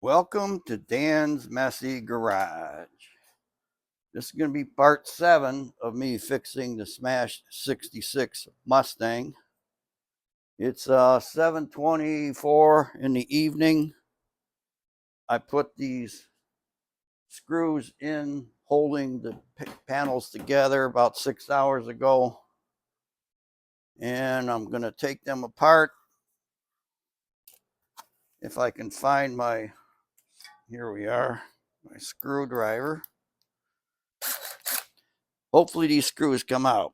Welcome to Dan's Messy Garage. This is going to be part 7 of me fixing the smashed 66 Mustang. It's 7:24 in the evening. I put these screws in holding the panels together about 6 hours ago. And I'm going to take them apart. If I can find here we are, my screwdriver. Hopefully these screws come out.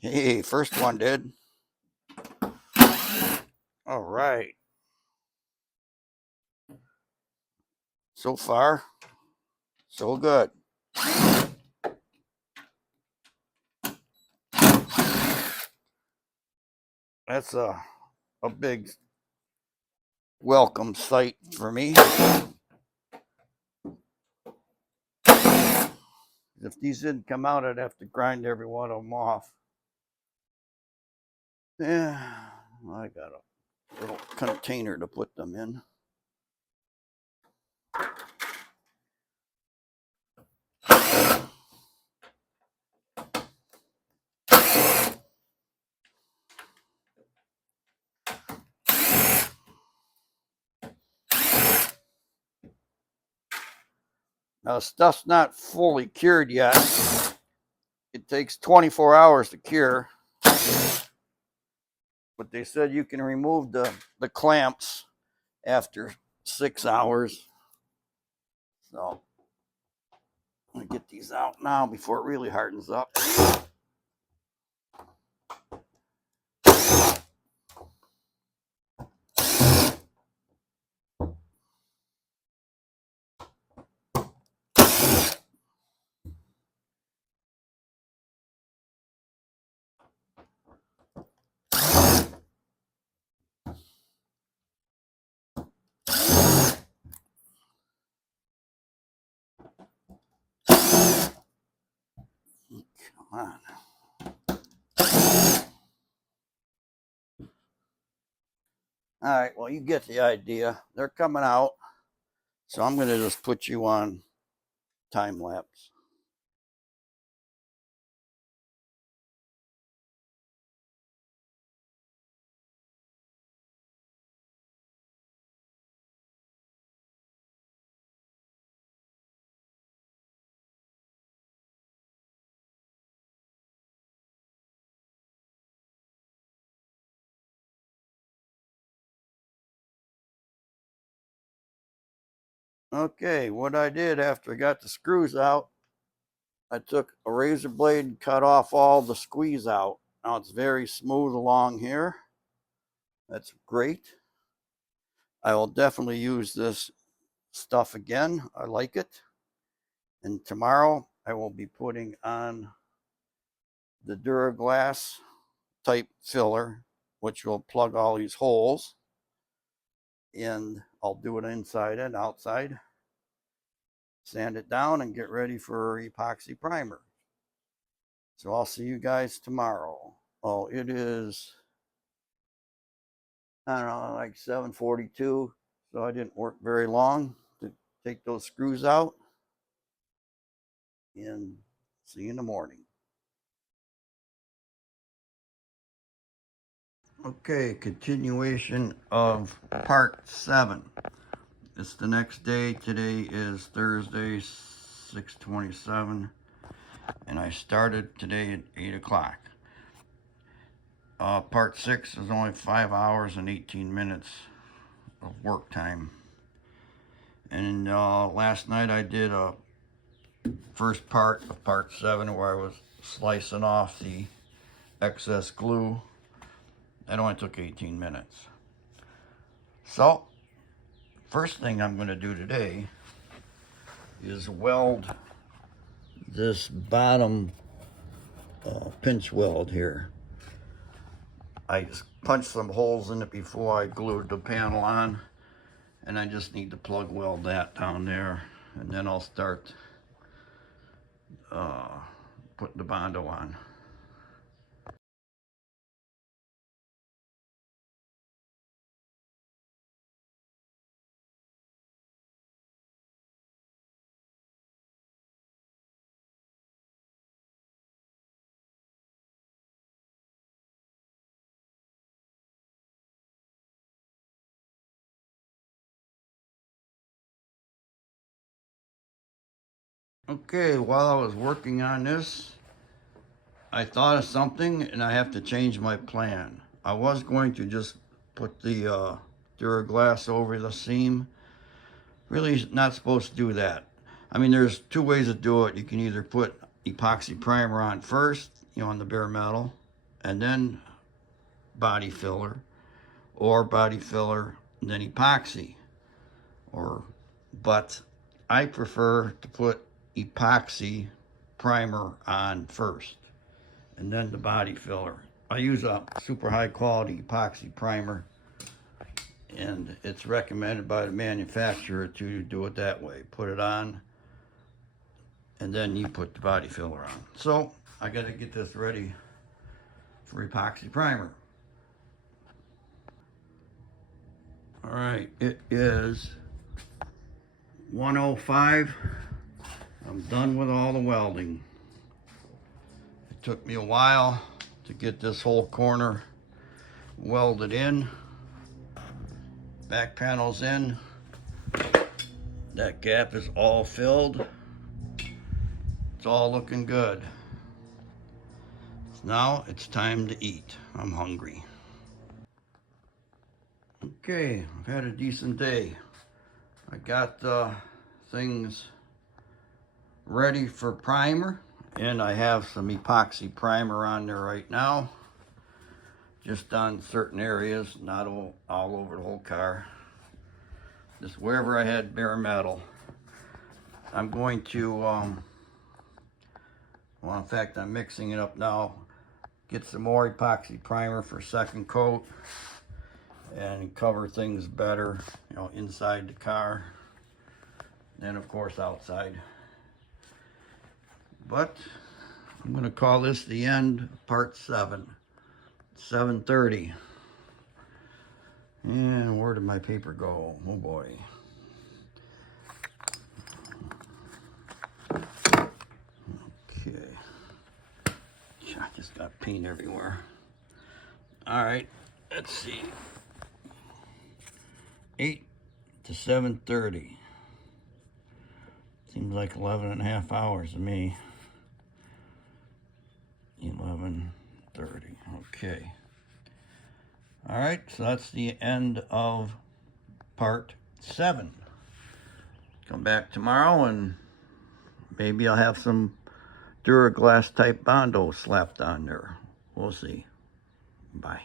Hey, first one did. All right. So far, so good. That's a big welcome sight for me. If these didn't come out, I'd have to grind every one of them off. Yeah, I got a little container to put them in. Now, stuff's not fully cured yet. It takes 24 hours to cure. But they said you can remove the clamps after 6 hours. So I'm going to get these out now before it really hardens up. Come on. All right, well, you get the idea. They're coming out. So I'm going to just put you on time lapse. Okay, what I did after I got the screws out, I took a razor blade and cut off all the squeeze out. Now it's very smooth along here. That's great. I will definitely use this stuff again. I like it. And tomorrow I will be putting on the Duraglass type filler, which will plug all these holes. And I'll do it inside and outside. Sand it down and get ready for epoxy primer. So I'll see you guys tomorrow. Oh, it is, I don't know, like 7:42. So I didn't work very long to take those screws out. And see you in the morning. Okay, continuation of part 7. It's the next day. Today is Thursday, 6/27. And I started today at 8 o'clock. Part 6 is only 5 hours and 18 minutes of work time. And last night I did a first part of part 7 where I was slicing off the excess glue. That only took 18 minutes. So, first thing I'm going to do today is weld this bottom pinch weld here. I just punched some holes in it before I glued the panel on, and I just need to plug weld that down there, and then I'll start putting the Bondo on. Okay, while I was working on this, I thought of something and I have to change my plan. I was going to just put the Duraglass over the seam. Really not supposed to do that. I mean, there's two ways to do it. You can either put epoxy primer on first, on the bare metal, and then body filler, or body filler, and then epoxy. But I prefer to put epoxy primer on first and then the body filler. I use a super high quality epoxy primer, and it's recommended by the manufacturer to do it that way. Put it on and then you put the body filler on. So I got to get this ready for epoxy primer. All right, it is 1:05. I'm done with all the welding. It took me a while to get this whole corner welded in. Back panel's in. That gap is all filled. It's all looking good. Now it's time to eat. I'm hungry. Okay, I've had a decent day. I got things ready for primer, and I have some epoxy primer on there right now, just on certain areas, not all over the whole car, just wherever I had bare metal. I'm going to well, in fact, I'm mixing it up now. Get some more epoxy primer for second coat and cover things better, inside the car, and of course outside. But I'm going to call this the end of part 7. 7:30. And where did my paper go? Oh boy. Okay. I just got paint everywhere. All right, let's see. 8 to 7:30. Seems like 11 and a half hours to me. 11:30. Okay. All right, so that's the end of part 7. Come back tomorrow and maybe I'll have some Duraglass type Bondo slapped on there. We'll see. Bye.